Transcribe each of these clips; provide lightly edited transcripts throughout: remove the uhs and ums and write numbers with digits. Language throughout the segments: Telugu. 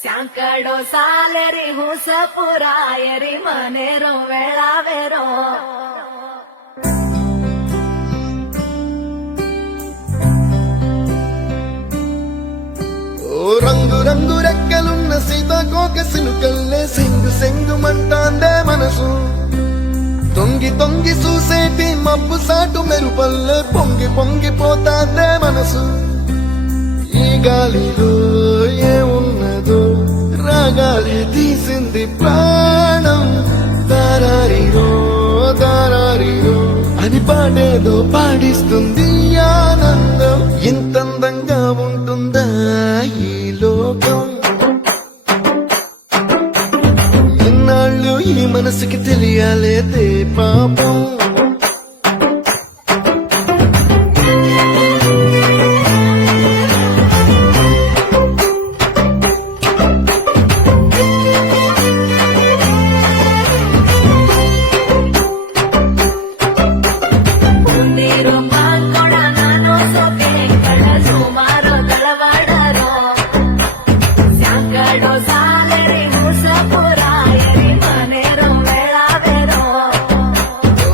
ಸ್ಯಾಂಕಡೋ ಸಾಲರಿ ಹುಸಪುರಾಯರಿ ಮನೆರೋ ವೇಳಾವೆರೋ ఓ రంగు రంగు రెక్కలున్న సీతాకోక సిలుకల్లే సెంగు సెంగుమంటాందే మనసు తొంగి తొంగి చూసేటి మబ్బు సాటు మెరుపల్లే పొంగి పొంగిపోతాందే మనసు ఈ గాలిలో ఏమున్నదో రాగాలే తీసింది ప్రాణం దారారిరో దారారిరో అని పాడేదో పాడిస్తుంది ఆనందం ఇంతందంగా ఉంటుందా ఈ లోకం ఇన్నాళ్ళు ఈ మనసుకి తెలియాలేదే పాపం ನೀರು ಮಾಂಕೊಡ ನಾನು ಸೊಕೆ ಕಡ ಸುಮಾರು ತಳವಾಡರೋ ಸ್ಯಾಂಕಡೋ ಸಾಲರಿ ಹುಸಪುರಾಯರಿ ಮನೆರೋ ವೇಳಾವೆರೋ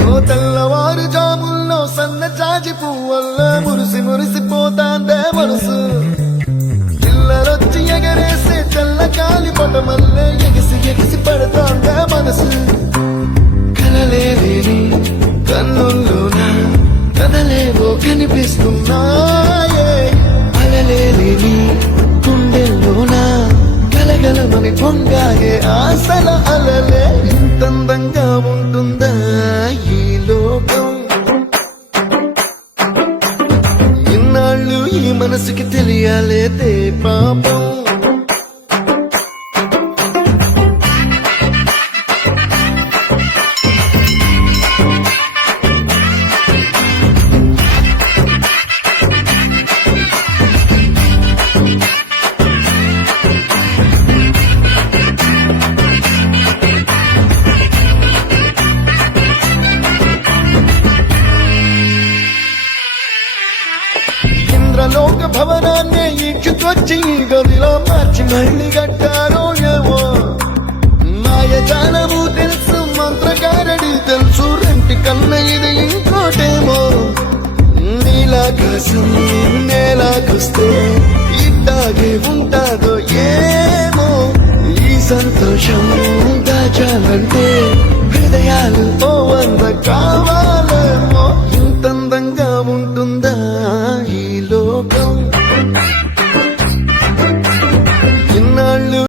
ఓ తెల్లవారు జాముల్లో సన్న జాజి పువ్వల్ల మురిసి మురిసిపోతాందే మనసు పిల్లలొచ్చి ఎగరేసే తెల్ల కాలి పటమల్లే ఎగిసి ఎగిసి పడతాందే మనసు కలలేని కన్నుల్లోన కదలేవో కనిపిస్తున్నాయే అలలేని గుండెల్లోన కలగలమని పొంగాగే ఆశల అలలే ఇంతందంగా ఉంటుందా ఈ లోకం ఇన్నాళ్ళు ఈ మనసుకి తెలియాలేదే పాపం ఇంద్రలోక భవనాన్ని ఈడ్చుకొచ్చి ఈ గదిలో మార్చి మళ్ళీ కట్టారో ఏమో మాయజాలము తెలుసు మంత్రకారడి తెలుసు రెంటి కన్న ఇది ఇంకోటేమో నీలాకాశం నేలాకొస్తే ఇట్టాగే ఉంటాదో ఏమో ఈ సంతోషం దాచాలంటే హృదయాలు ఓ వంద కావాలి